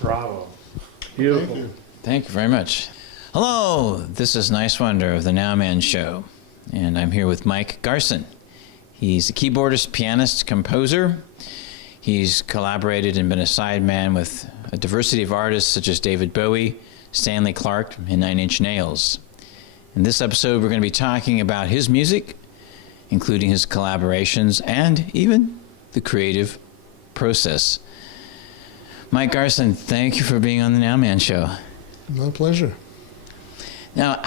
Bravo. Beautiful. Thank you very much. Hello, this is Niswander of the Nowman Show, and I'm here with Mike Garson. He's a keyboardist, pianist, composer. He's collaborated and been a sideman with a diversity of artists such as David Bowie, Stanley Clarke, and Nine Inch Nails. In this episode, we're going to be talking about his music, including his collaborations and even the creative process. Mike Garson, thank you for being on the Nowman Show. My pleasure. Now,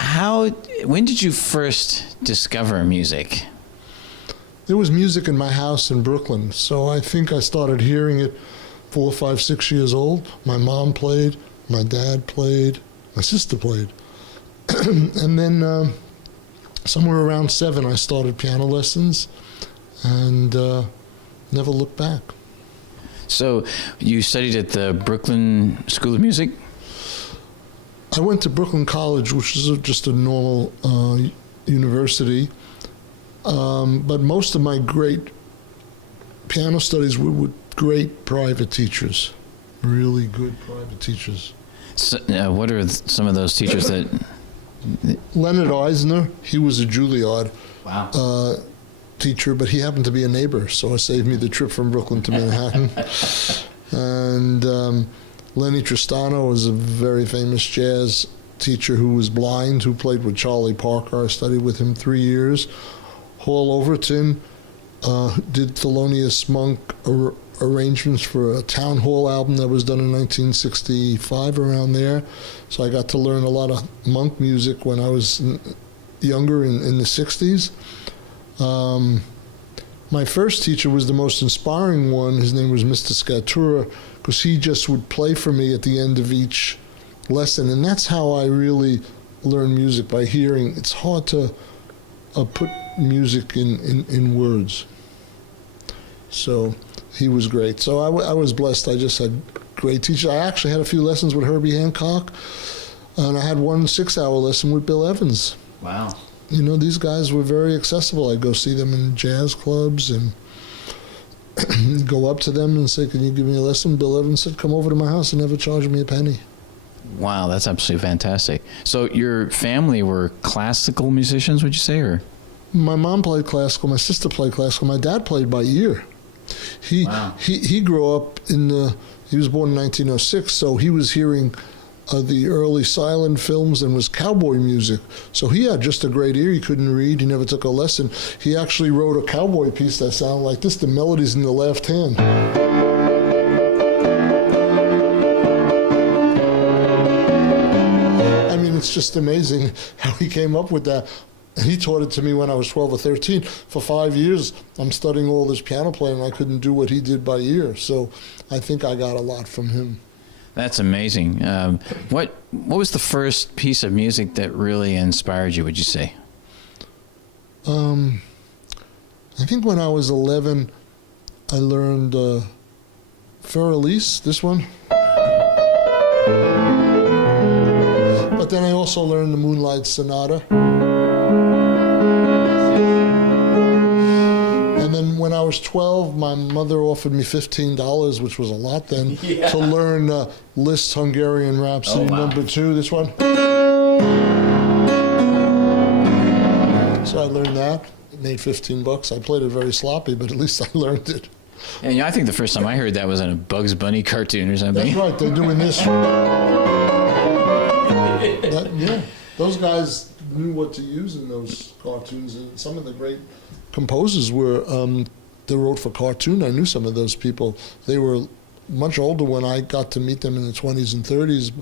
when did you first discover music? There was music in my house in Brooklyn, so I think I started hearing it 4, 5, 6 years old. My mom played, my dad played, my sister played. And then somewhere around 7, I started piano lessons and never looked back. So you studied at the Brooklyn School of Music? I went to Brooklyn College, which is just a normal university, but most of my great piano studies were with great private teachers, really good private teachers. So, what are some of those teachers that... Leonard Eisner, he was a Juilliard Wow. teacher, but he happened to be a neighbor, so it saved me the trip from Brooklyn to Manhattan. And Lenny Tristano was a very famous jazz teacher who was blind, who played with Charlie Parker. I studied with him 3 years. Hall Overton did Thelonious Monk arrangements for a Town Hall album that was done in 1965, around there. So I got to learn a lot of Monk music when I was younger in the 60s. My first teacher was the most inspiring one. His name was Mr. Scatura, because he just would play for me at the end of each lesson. And that's how I really learn music, by hearing. It's hard to put music in words. So he was great. So I was blessed. I just had great teachers. I actually had a few lessons with Herbie Hancock, and I had one 6-hour lesson with Bill Evans. Wow. You know, these guys were very accessible. I'd go see them in jazz clubs and go up to them and say, "Can you give me a lesson?" Bill Evans said, "Come over to my house," and never charged me a penny. Wow, that's absolutely fantastic. So your family were classical musicians, would you say? Or? My mom played classical. My sister played classical. My dad played by ear. He grew up he was born in 1906, so he was hearing the early silent films and was cowboy music. So he had just a great ear. He couldn't read. He never took a lesson. He actually wrote a cowboy piece that sounded like this. The melody's in the left hand. I mean, it's just amazing how he came up with that. And he taught it to me when I was 12 or 13. For 5 years, I'm studying all this piano playing, and I couldn't do what he did by ear. So I think I got a lot from him. That's amazing. What was the first piece of music that really inspired you, would you say? I think when I was 11, I learned Fer-Elise, this one. But then I also learned the Moonlight Sonata. And then when I was 12, my mother offered me $15, which was a lot then, to learn Liszt's Hungarian Rhapsody number 2, this one. So I learned that. It made $15. I played it very sloppy, but at least I learned it. And I think the first time I heard that was in a Bugs Bunny cartoon or something. That's right, they're doing this. Those guys knew what to use in those cartoons, and some of the great composers were, they wrote for cartoon. I knew some of those people. They were much older when I got to meet them in the 20s and 30s,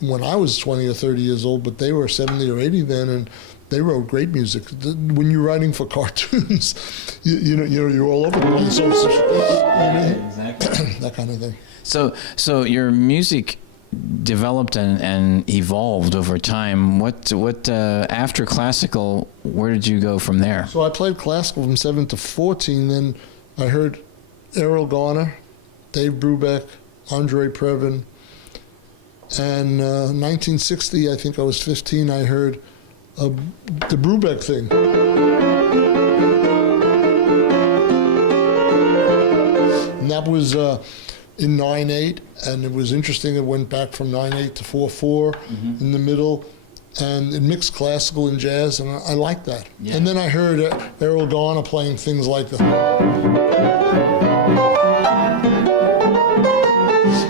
when I was 20 or 30 years old, but they were 70 or 80 then, and they wrote great music. When you're writing for cartoons, you're all over the place. Exactly. That kind of thing. So your music developed and evolved over time. What after classical, where did you go from there? So I played classical from 7 to 14. Then I heard Errol Garner, Dave Brubeck, Andre Previn. And 1960, I think I was 15, I heard the Brubeck thing. And that was in 9/8, and it was interesting. It went back from 9/8 to 4/4 in the middle, and it mixed classical and jazz, and I liked that. Yeah. And then I heard Errol Garner playing things like the,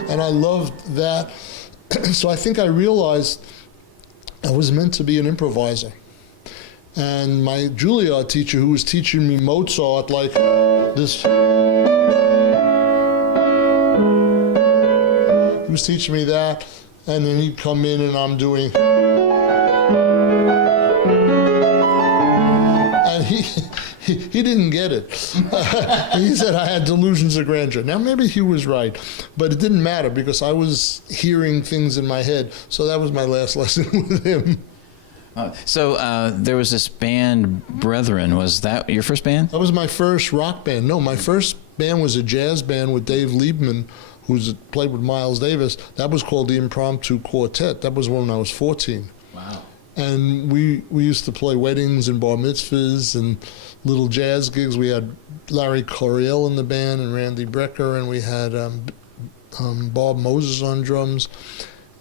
and I loved that. So I think I realized I was meant to be an improviser. And my Juilliard teacher, who was teaching me Mozart like this, he was teaching me that, and then he'd come in and I'm doing, and he didn't get it. He said I had delusions of grandeur. Now maybe he was right, but it didn't matter because I was hearing things in my head. So that was my last lesson with him. So there was this band, Brethren. Was that your first band? That was my first rock band. No, my first band was a jazz band with Dave Liebman, who's played with Miles Davis. That was called the Impromptu Quartet. That was when I was 14. Wow. And we used to play weddings and bar mitzvahs and little jazz gigs. We had Larry Coryell in the band and Randy Brecker, and we had Bob Moses on drums.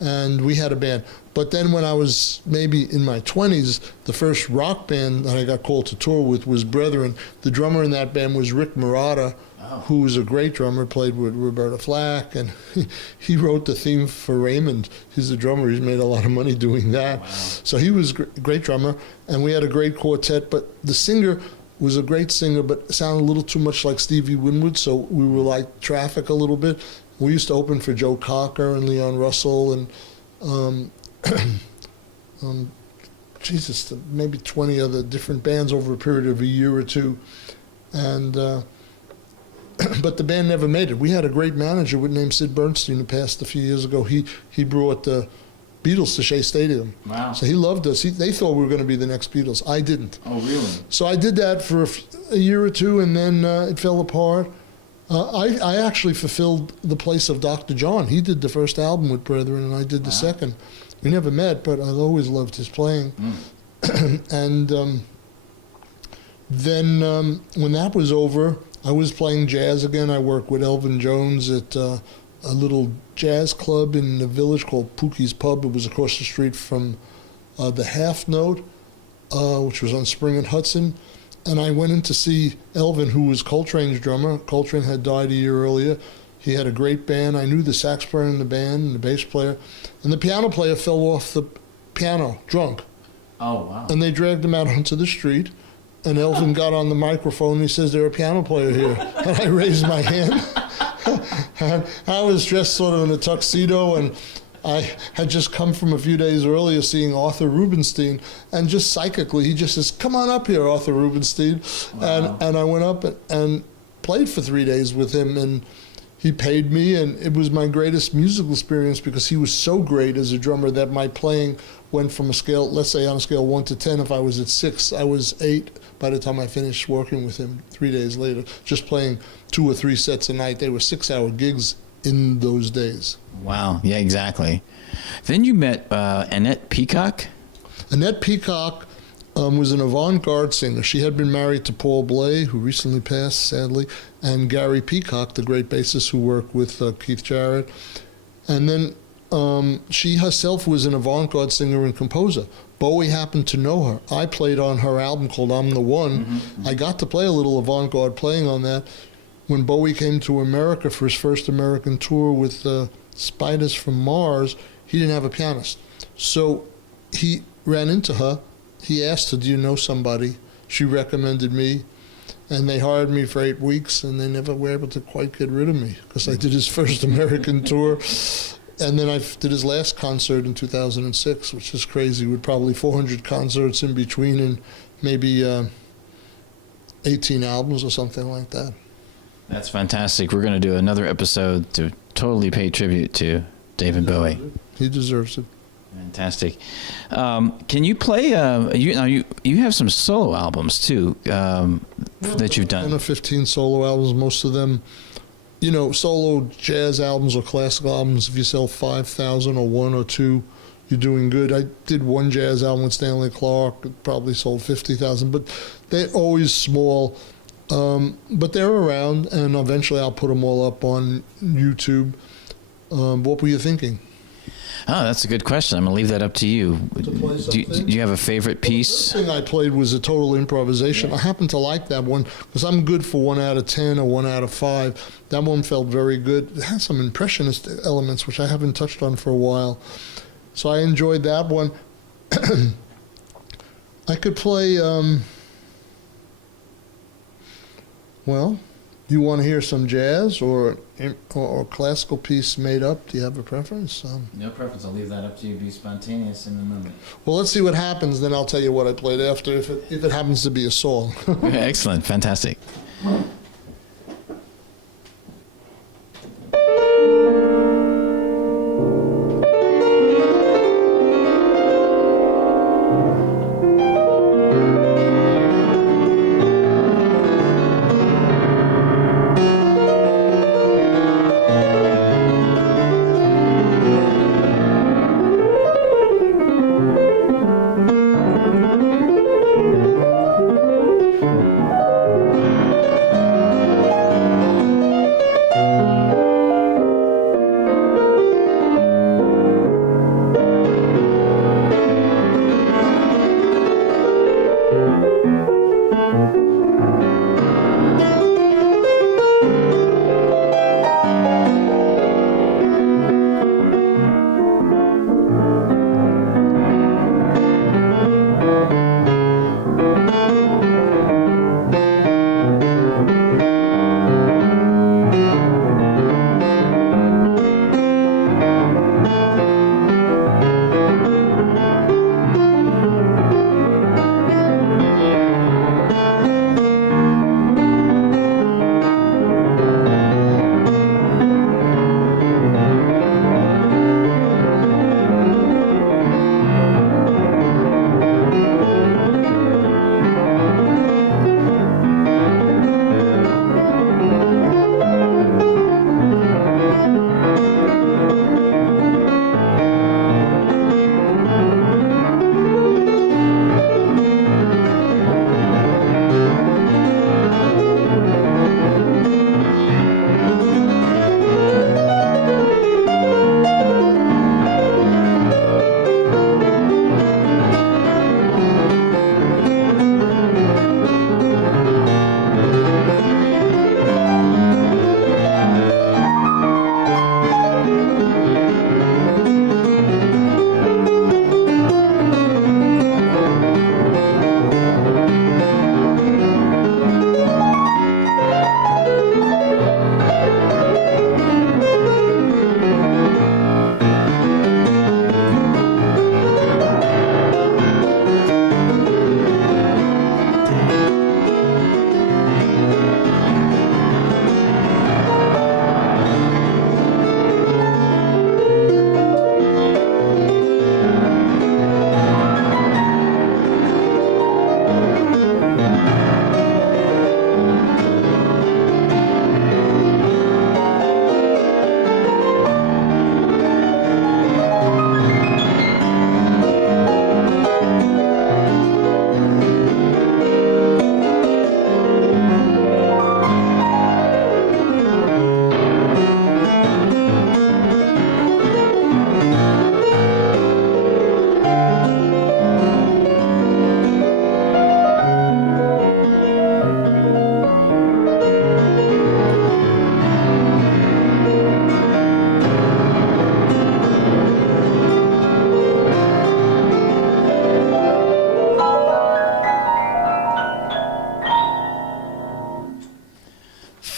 And we had a band. But then when I was maybe in my 20s, the first rock band that I got called to tour with was Brethren. The drummer in that band was Rick Murata, who was a great drummer, played with Roberta Flack, and he wrote the theme for Raymond. He's a drummer. He's made a lot of money doing that. Wow. So he was a great drummer, and we had a great quartet. But the singer was a great singer, but sounded a little too much like Stevie Winwood, so we were like Traffic a little bit. We used to open for Joe Cocker and Leon Russell and maybe 20 other different bands over a period of a year or two. And but the band never made it. We had a great manager named Sid Bernstein who passed a few years ago. He brought the Beatles to Shea Stadium. Wow. So he loved us. They thought we were going to be the next Beatles. I didn't. Oh, really? So I did that for a year or two, and then it fell apart. I actually fulfilled the place of Dr. John. He did the first album with Brethren, and I did the second. We never met, but I always loved his playing. And then when that was over, I was playing jazz again. I worked with Elvin Jones at a little jazz club in the village called Pookie's Pub. It was across the street from the Half Note, which was on Spring and Hudson. And I went in to see Elvin, who was Coltrane's drummer. Coltrane had died a year earlier. He had a great band. I knew the sax player in the band and the bass player. And the piano player fell off the piano, drunk. Oh, wow. And they dragged him out onto the street. And Elvin got on the microphone and he says, "There's a piano player here." And I raised my hand. And I was dressed sort of in a tuxedo, and I had just come from a few days earlier seeing Arthur Rubinstein, and just psychically, he just says, "Come on up here, Arthur Rubinstein." Wow. And I went up and played for 3 days with him, and he paid me, and it was my greatest musical experience because he was so great as a drummer that my playing went from a scale, let's say on a scale 1 to 10, if I was at 6, I was 8 by the time I finished working with him 3 days later, just playing 2 or 3 sets a night. They were 6-hour gigs in those days. Wow, yeah, exactly. Then you met Annette Peacock? Annette Peacock was an avant-garde singer. She had been married to Paul Bley, who recently passed, sadly, and Gary Peacock, the great bassist who worked with Keith Jarrett. And then she herself was an avant-garde singer and composer. Bowie happened to know her. I played on her album called I'm the One. Mm-hmm. I got to play a little avant-garde playing on that. When Bowie came to America for his first American tour with Spiders from Mars, he didn't have a pianist. So he ran into her. He asked her, "Do you know somebody?" She recommended me, and they hired me for 8 weeks, and they never were able to quite get rid of me because I did his first American tour. And then I did his last concert in 2006, which is crazy, with probably 400 concerts in between and maybe 18 albums or something like that. That's fantastic. We're going to do another episode to totally pay tribute to David Bowie. He deserves it. Fantastic. Can you play? You have some solo albums too that you've done. 10 or 15 solo albums, most of them. You know, solo jazz albums or classical albums, if you sell 5,000 or 1 or 2, you're doing good. I did one jazz album with Stanley Clarke, it probably sold 50,000, but they're always small. But they're around, and eventually I'll put them all up on YouTube. What were you thinking? Oh, that's a good question. I'm going to leave that up to you. To play Do something? you have a favorite piece? The thing I played was a total improvisation. I happen to like that one because I'm good for 1 out of 10 or 1 out of 5. That one felt very good. It had some impressionist elements, which I haven't touched on for a while. So I enjoyed that one. I could play, well, do you want to hear some jazz or classical piece made up? Do you have a preference? No preference. I'll leave that up to you. Be spontaneous in the moment. Well, let's see what happens. Then I'll tell you what I played after, if it happens to be a song. Excellent. Fantastic.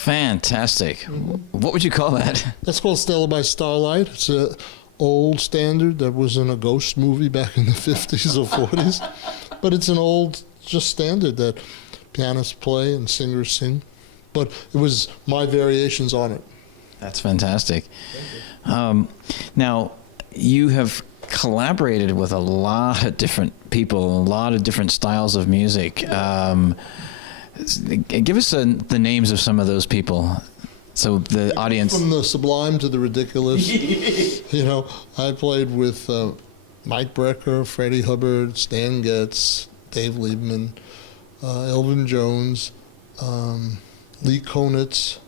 Fantastic. What would you call that? That's called Stella by Starlight. It's a old standard that was in a ghost movie back in the 50s or 40s. But it's an old just standard that pianists play and singers sing. But it was my variations on it. That's fantastic. Now, you have collaborated with a lot of different people, a lot of different styles of music. Give us the names of some of those people, so the audience. From the sublime to the ridiculous. You know, I played with Mike Brecker, Freddie Hubbard, Stan Getz, Dave Liebman, Elvin Jones, Lee Konitz,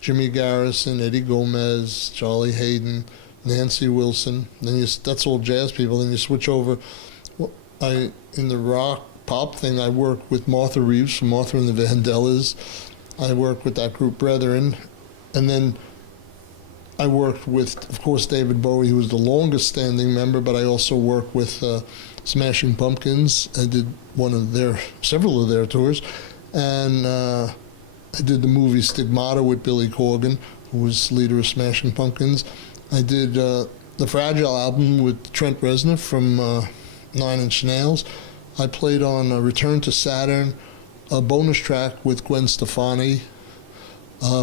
Jimmy Garrison, Eddie Gomez, Charlie Hayden, Nancy Wilson. Then that's all jazz people. Then you switch over. Well, in the rock pop thing, I work with Martha Reeves from Martha and the Vandellas. I work with that group Brethren, and then I worked with, of course, David Bowie, who was the longest standing member, but I also worked with Smashing Pumpkins. I did several of their tours, and I did the movie Stigmata with Billy Corgan, who was leader of Smashing Pumpkins. I did the Fragile album with Trent Reznor from Nine Inch Nails. I played on Return to Saturn, a bonus track with Gwen Stefani.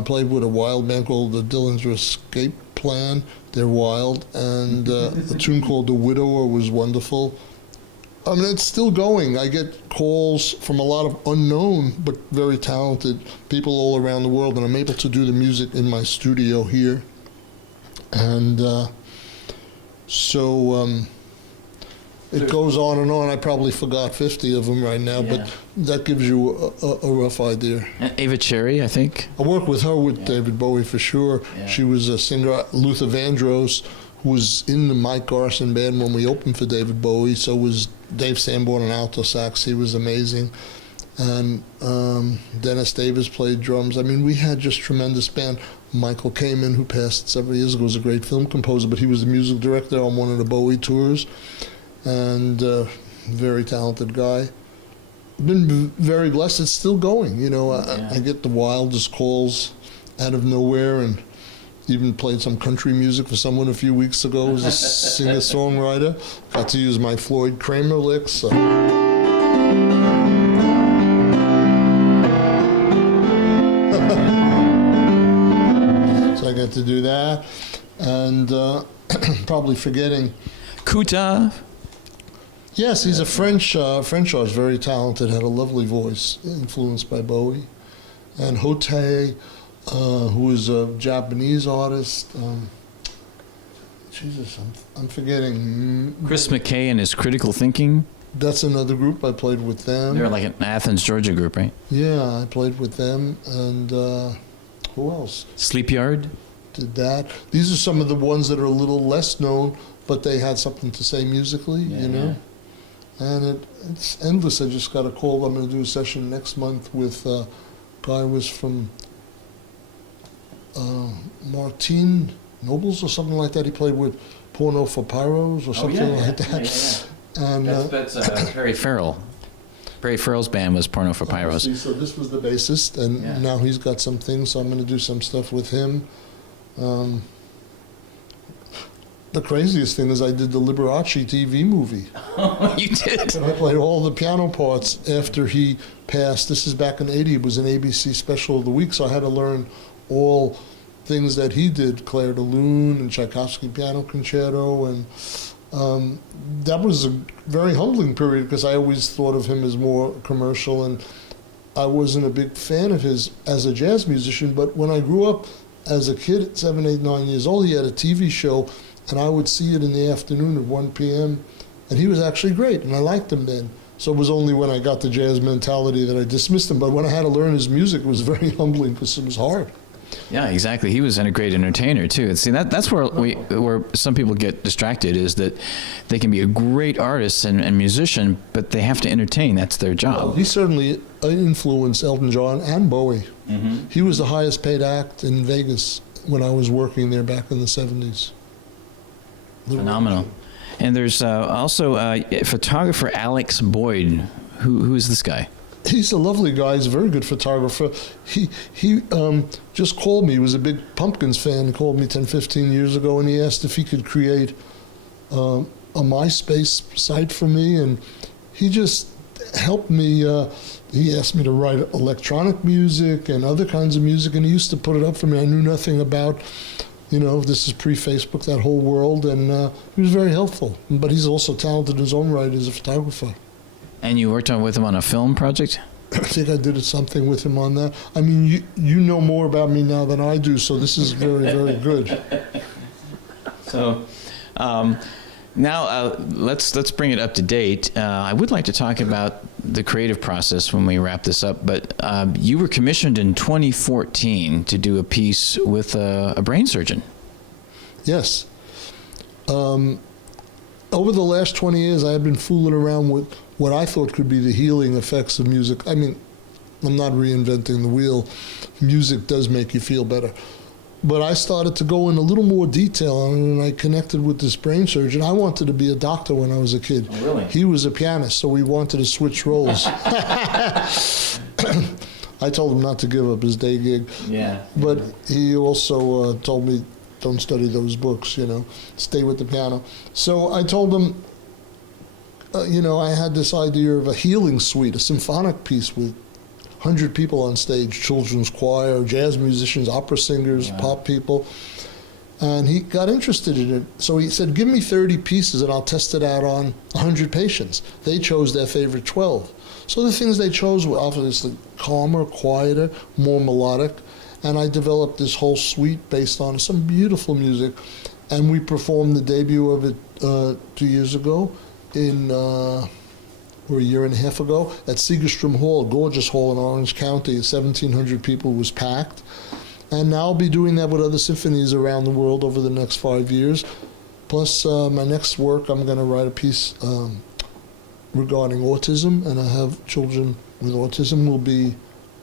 Played with a wild band called the Dillinger Escape Plan. They're wild. And a tune called The Widower was wonderful. I mean, it's still going. I get calls from a lot of unknown but very talented people all around the world, and I'm able to do the music in my studio here. And it goes on and on. I probably forgot 50 of them right now, but that gives you a rough idea. Ava Cherry, I think. I worked with her with David Bowie for sure. Yeah. She was a singer. Luther Vandross, who was in the Mike Garson band when we opened for David Bowie. So was Dave Sanborn on alto sax. He was amazing. And Dennis Davis played drums. I mean, we had just tremendous band. Michael Kamen, who passed several years ago, was a great film composer, but he was the music director on one of the Bowie tours. And very talented guy. Been very blessed. It's still going. You know, I get the wildest calls out of nowhere, and even played some country music for someone a few weeks ago as a singer-songwriter. Got to use my Floyd Kramer licks. So I got to do that, and probably forgetting. Kuta. Yes, he's a French artist, very talented, had a lovely voice, influenced by Bowie. And Hote, who is a Japanese artist. I'm forgetting. Chris McKay and his Critical Thinking. That's another group. I played with them. They're like an Athens, Georgia group, right? Yeah, I played with them. And who else? Sleepyard. Did that. These are some of the ones that are a little less known, but they had something to say musically, you know? And it's endless. I just got a call. I'm going to do a session next month with a guy who was from Martyn LeNoble or something like that. He played with Porno for Pyros or something like that. And that's Perry Farrell. Perry Farrell's band was Porno for Pyros. So this was the bassist, and now he's got some things, so I'm going to do some stuff with him. The craziest thing is I did the Liberace TV movie. Oh, you did? And I played all the piano parts after he passed. This is back in the 80s. It was an ABC Special of the Week, so I had to learn all things that he did, Clair de Lune and Tchaikovsky Piano Concerto. And that was a very humbling period because I always thought of him as more commercial, and I wasn't a big fan of his as a jazz musician. But when I grew up as a kid at 7, 8, 9 years old, he had a TV show, and I would see it in the afternoon at 1 p.m., and he was actually great, and I liked him then. So it was only when I got the jazz mentality that I dismissed him. But when I had to learn his music, it was very humbling because it was hard. Yeah, exactly. He was a great entertainer too. See, that's where some people get distracted, is that they can be a great artist and musician, but they have to entertain. That's their job. Well, he certainly influenced Elton John and Bowie. Mm-hmm. He was the highest paid act in Vegas when I was working there back in the 70s. Phenomenal. And there's also photographer Alex Boyd. Who is this guy? He's a lovely guy. He's a very good photographer. He just called me. He was a big Pumpkins fan. He called me 10, 15 years ago, and he asked if he could create a MySpace site for me, and he just helped me. He asked me to write electronic music and other kinds of music, and he used to put it up for me. I knew nothing about, this is pre-Facebook, that whole world, and he was very helpful. But he's also talented in his own right as a photographer. And you worked with him on a film project? I think I did something with him on that. I mean, you know more about me now than I do, so this is very, very good. So now let's bring it up to date. I would like to talk about the creative process when we wrap this up, but you were commissioned in 2014 to do a piece with a brain surgeon. Yes. Over the last 20 years, I have been fooling around with what I thought could be the healing effects of music. I mean, I'm not reinventing the wheel. Music does make you feel better. But I started to go in a little more detail on it, and I connected with this brain surgeon. I wanted to be a doctor when I was a kid. Oh, really? He was a pianist, so we wanted to switch roles. I told him not to give up his day gig. Yeah. But he also told me, don't study those books, stay with the piano. So I told him, I had this idea of a healing suite, a symphonic piece with 100 people on stage, children's choir, jazz musicians, opera singers, pop people. And he got interested in it. So he said, give me 30 pieces and I'll test it out on 100 patients. They chose their favorite 12. So the things they chose were obviously calmer, quieter, more melodic. And I developed this whole suite based on some beautiful music. And we performed the debut of it 2 years ago or a year and a half ago at Segerstrom Hall, a gorgeous hall in Orange County. 1,700 people, was packed. And now I'll be doing that with other symphonies around the world over the next 5 years. Plus, my next work, I'm going to write a piece regarding autism, and I have children with autism will be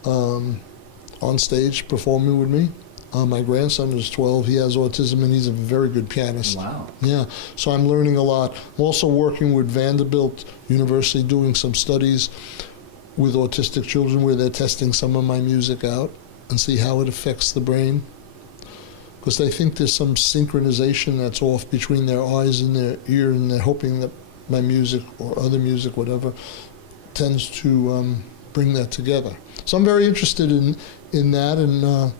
on stage performing with me. My grandson is 12. He has autism, and he's a very good pianist. Wow. Yeah, so I'm learning a lot. I'm also working with Vanderbilt University, doing some studies with autistic children where they're testing some of my music out and see how it affects the brain. Because they think there's some synchronization that's off between their eyes and their ear, and they're hoping that my music or other music, whatever, tends to bring that together. So I'm very interested in that, and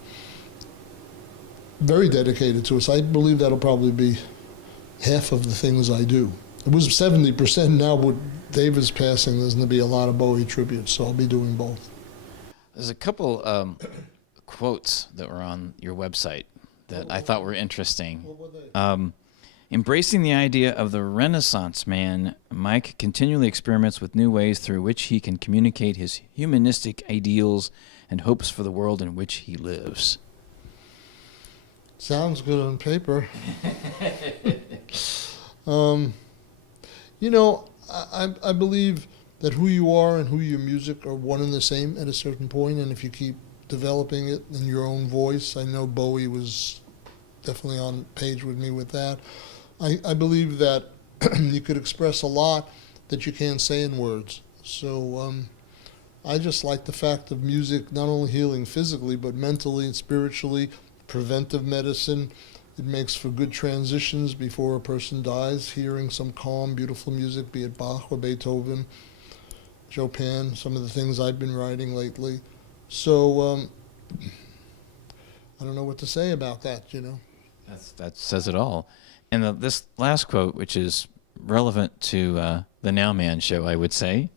very dedicated to it. So I believe that'll probably be half of the things I do. It was 70%. Now with David's passing, there's going to be a lot of Bowie tributes, so I'll be doing both. There's a couple quotes that were on your website that I thought were interesting. What were they? Embracing the idea of the Renaissance man, Mike continually experiments with new ways through which he can communicate his humanistic ideals and hopes for the world in which he lives. Sounds good on paper. I believe that who you are and who your music are one and the same at a certain point, and if you keep developing it in your own voice, I know Bowie was definitely on page with me with that. I believe that you could express a lot that you can't say in words. So I just like the fact of music not only healing physically, but mentally and spiritually, preventive medicine. It makes for good transitions before a person dies, hearing some calm, beautiful music, be it Bach or Beethoven, Chopin, some of the things I've been writing lately. So I don't know what to say about that, That says it all. And this last quote, which is relevant to the Nowman show, I would say.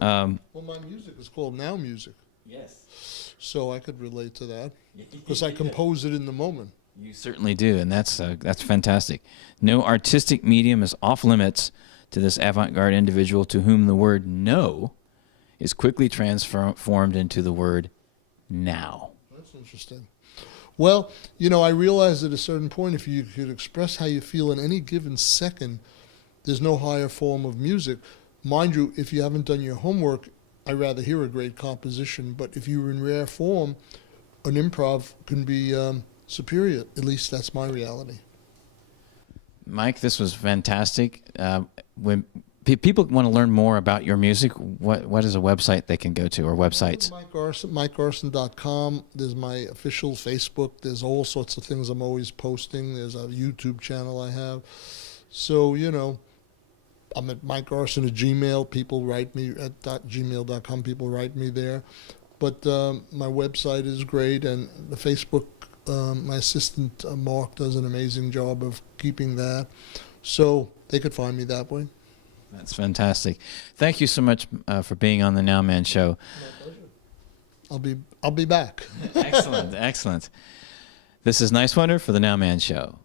Well, my music is called Now Music. Yes. So I could relate to that because I compose it in the moment. You certainly do, and that's fantastic. No artistic medium is off limits to this avant-garde individual to whom the word no is quickly transformed into the word now. That's interesting. Well, I realized at a certain point, if you could express how you feel in any given second, there's no higher form of music. Mind you, if you haven't done your homework, I'd rather hear a great composition, but if you're in rare form, an improv can be superior. At least that's my reality. Mike, this was fantastic. When people want to learn more about your music, what is a website they can go to, or websites? Mike Garson, MikeGarson.com. There's my official Facebook. There's all sorts of things I'm always posting. There's a YouTube channel I have. So, I'm at Mike Garson at Gmail. People write me at gmail.com. People write me there. But my website is great, and the Facebook, my assistant Mark does an amazing job of keeping that. So they could find me that way. That's fantastic. Thank you so much for being on the Nowman show. My pleasure. I'll be back. Excellent, excellent. This is Niswander for the Nowman show.